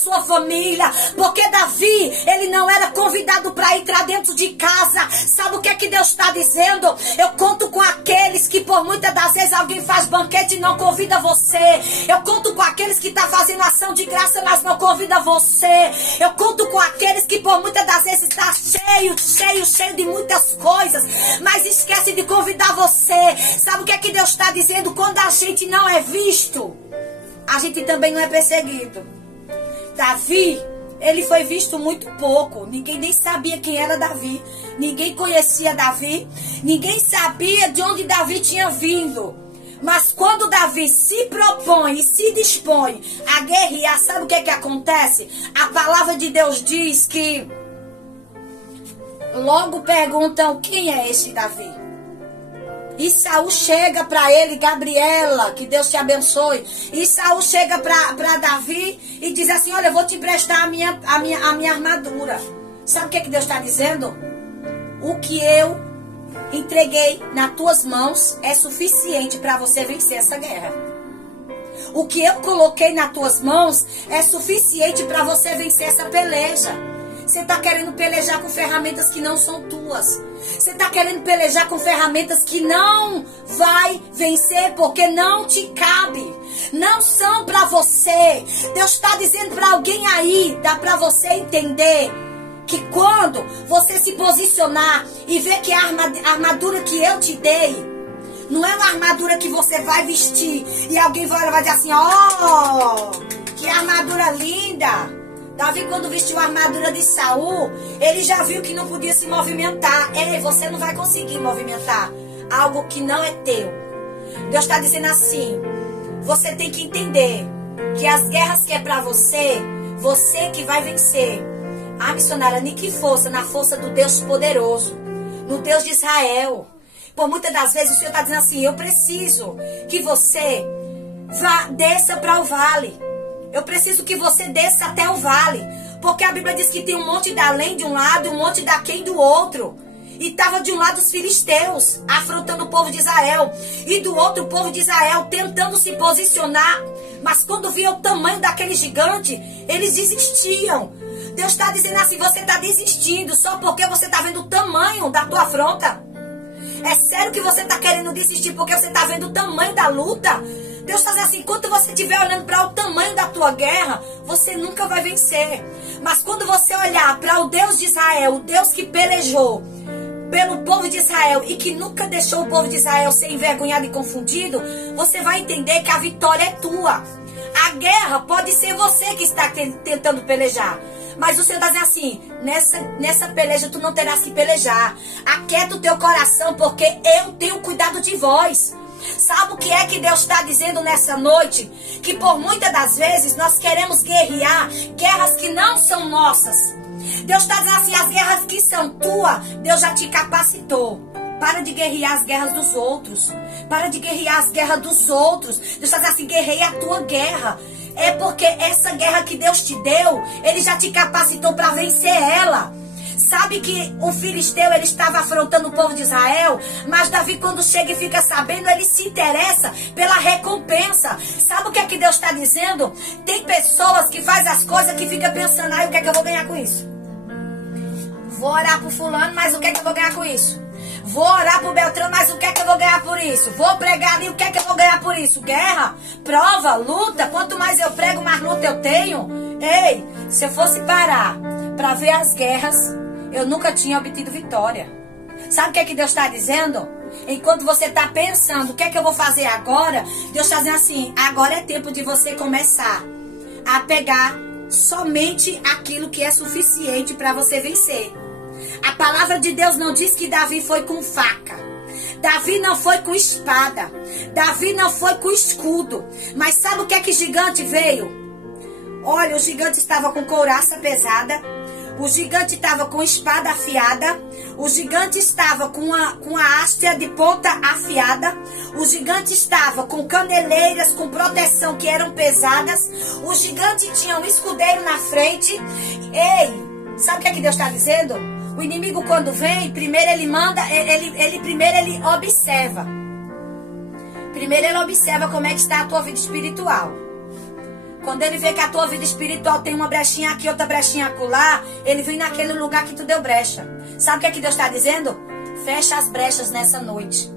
sua família. Porque Davi, ele não era convidado para entrar dentro de casa. Sabe o que é que Deus está dizendo? Eu conto com aqueles que por muitas das vezes alguém faz banquete e não convida você. Eu conto com aqueles que estão fazendo ação de graça, mas não convida você. Eu conto com aqueles que por muitas das vezes está cheio de muitas coisas, mas esquece de convidar você. Sabe o que é que Deus está dizendo? Quando a gente não é visto, a gente também não é perseguido. Davi, ele foi visto muito pouco. Ninguém nem sabia quem era Davi. Ninguém conhecia Davi. Ninguém sabia de onde Davi tinha vindo. Mas quando Davi se propõe e se dispõe a guerrear, sabe o que é que acontece? A palavra de Deus diz que logo perguntam: quem é esse Davi? E Saul chega para ele: Gabriela, que Deus te abençoe. E Saul chega para Davi e diz assim: olha, eu vou te emprestar a minha armadura. Sabe o que é que Deus está dizendo? O que eu entreguei nas tuas mãos é suficiente para você vencer essa guerra. O que eu coloquei nas tuas mãos é suficiente para você vencer essa peleja. Você está querendo pelejar com ferramentas que não são tuas. Você está querendo pelejar com ferramentas que não vai vencer, porque não te cabe. Não são para você. Deus está dizendo para alguém aí, dá para você entender que quando você se posicionar e ver que a armadura que eu te dei não é uma armadura que você vai vestir e alguém vai dizer assim: ó, que armadura linda. Davi, quando vestiu a armadura de Saul, ele já viu que não podia se movimentar. Ei, você não vai conseguir movimentar algo que não é teu. Deus está dizendo assim: você tem que entender que as guerras que é para você, você que vai vencer. Ah, missionária, nem que força, na força do Deus poderoso, no Deus de Israel. Por muitas das vezes o Senhor está dizendo assim: eu preciso que você desça para o vale. Eu preciso que você desça até o vale. Porque a Bíblia diz que tem um monte da além de um lado e um monte daquém do outro. E estava de um lado os filisteus, afrontando o povo de Israel. E do outro o povo de Israel, tentando se posicionar. Mas quando via o tamanho daquele gigante, eles desistiam. Deus está dizendo assim: você está desistindo só porque você está vendo o tamanho da tua afronta? É sério que você está querendo desistir porque você está vendo o tamanho da luta? Deus está dizendo assim: enquanto você estiver olhando para o tamanho da tua guerra, você nunca vai vencer. Mas quando você olhar para o Deus de Israel, o Deus que pelejou pelo povo de Israel e que nunca deixou o povo de Israel ser envergonhado e confundido, você vai entender que a vitória é tua. A guerra pode ser você que está tentando pelejar. Mas o Senhor está dizendo assim: nessa peleja tu não terás que pelejar. Aquieta o teu coração, porque eu tenho cuidado de vós. Sabe o que é que Deus está dizendo nessa noite? Que por muitas das vezes nós queremos guerrear guerras que não são nossas. Deus está dizendo assim: as guerras que são tuas, Deus já te capacitou. Para de guerrear as guerras dos outros. Para de guerrear as guerras dos outros. Deus está dizendo assim: guerreia a tua guerra. É porque essa guerra que Deus te deu, Ele já te capacitou para vencer ela. Sabe que o filisteu, ele estava afrontando o povo de Israel, mas Davi, quando chega e fica sabendo, ele se interessa pela recompensa. Sabe o que é que Deus está dizendo? Tem pessoas que fazem as coisas que ficam pensando: o que é que eu vou ganhar com isso? Vou orar pro fulano, mas o que é que eu vou ganhar com isso? Vou orar pro Beltrano, mas o que é que eu vou ganhar por isso? Vou pregar ali, o que é que eu vou ganhar por isso? Guerra, prova, luta. Quanto mais eu prego, mais luta eu tenho. Ei, se eu fosse parar para ver as guerras, eu nunca tinha obtido vitória. Sabe o que é que Deus está dizendo? Enquanto você está pensando, o que é que eu vou fazer agora? Deus está dizendo assim: agora é tempo de você começar a pegar somente aquilo que é suficiente para você vencer. A palavra de Deus não diz que Davi foi com faca. Davi não foi com espada. Davi não foi com escudo. Mas sabe o que é que gigante veio? Olha, o gigante estava com couraça pesada. O gigante estava com espada afiada. O gigante estava com a haste de ponta afiada. O gigante estava com candeleiras com proteção que eram pesadas. O gigante tinha um escudeiro na frente. Ei, sabe o que é que Deus está dizendo? O inimigo, quando vem, primeiro ele manda, primeiro ele observa. Primeiro ele observa como é que está a tua vida espiritual. Quando ele vê que a tua vida espiritual tem uma brechinha aqui, outra brechinha acolá, ele vem naquele lugar que tu deu brecha. Sabe o que é que Deus está dizendo? Fecha as brechas nessa noite.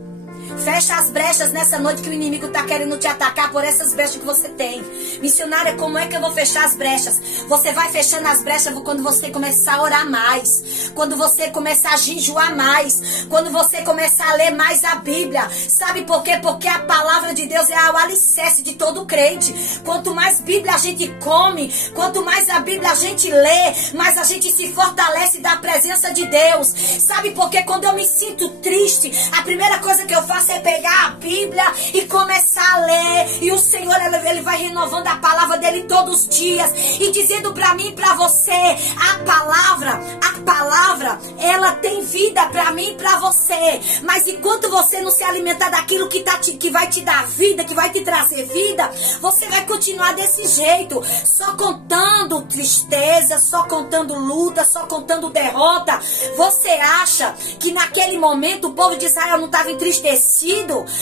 Fecha as brechas nessa noite que o inimigo está querendo te atacar por essas brechas que você tem. Missionária, como é que eu vou fechar as brechas? Você vai fechando as brechas quando você começar a orar mais. Quando você começar a jejuar mais. Quando você começar a ler mais a Bíblia. Sabe por quê? Porque a palavra de Deus é o alicerce de todo crente. Quanto mais Bíblia a gente come, quanto mais a Bíblia a gente lê, mais a gente se fortalece da presença de Deus. Sabe por quê? Quando eu me sinto triste, a primeira coisa que eu faço é pegar a Bíblia e começar a ler. E o Senhor, ele vai renovando a palavra dele todos os dias e dizendo para mim e para você, a palavra, ela tem vida para mim e para você. Mas enquanto você não se alimentar daquilo que vai te dar vida, que vai te trazer vida, você vai continuar desse jeito, só contando tristeza, só contando luta, só contando derrota. Você acha que naquele momento o povo de Israel não estava entristecido?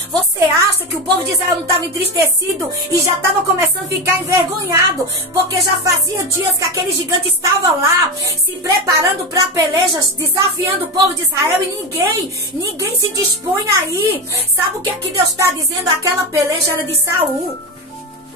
Você acha que o povo de Israel não estava entristecido e já estava começando a ficar envergonhado, porque já fazia dias que aquele gigante estava lá, se preparando para pelejas, desafiando o povo de Israel, e ninguém se dispõe aí. Sabe o que é que Deus está dizendo? Aquela peleja era de Saul.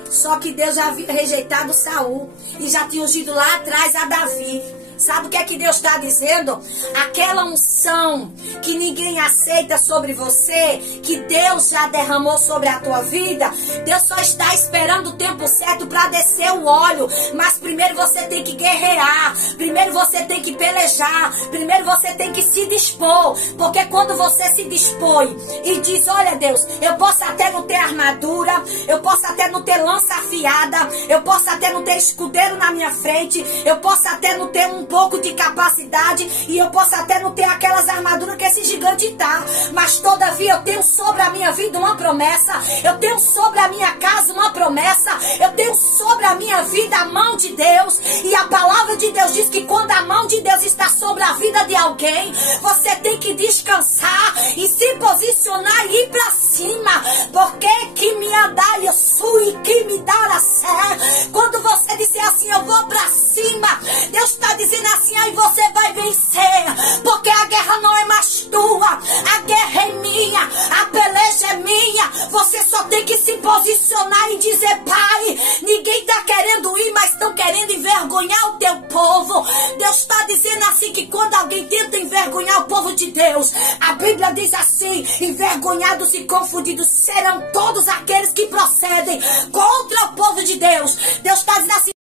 Só que Deus já havia rejeitado Saul e já tinha ungido lá atrás a Davi. Sabe o que é que Deus está dizendo? Aquela unção que ninguém aceita sobre você, que Deus já derramou sobre a tua vida, Deus só está esperando o tempo certo para descer o óleo. Mas primeiro você tem que guerrear, primeiro você tem que pelejar, primeiro você tem que se dispor. Porque quando você se dispõe e diz, olha Deus, eu posso até não ter armadura, eu posso até não ter lança afiada, eu posso até não ter escudeiro na minha frente, eu posso até não ter um pouco de capacidade, e eu posso até não ter aquelas armaduras que esse gigante tá, mas todavia eu tenho sobre a minha vida uma promessa, eu tenho sobre a minha casa uma promessa, eu tenho sobre a minha vida a mão de Deus. E a palavra de Deus diz que quando a mão de Deus está sobre a vida de alguém, você tem que descansar e se posicionar e ir pra cima, porque que me adai sui, que me dará sé. Quando você disser assim, eu vou pra cima, Deus está dizendo assim, aí você vai vencer, porque a guerra não é mais tua, a guerra é minha, a peleja é minha. Você só tem que se posicionar e dizer, Pai, ninguém está querendo ir, mas estão querendo envergonhar o teu povo. Deus está dizendo assim, que quando alguém tenta envergonhar o povo de Deus, a Bíblia diz assim, envergonhados e confundidos serão todos aqueles que procedem contra o povo de Deus. Deus está dizendo assim,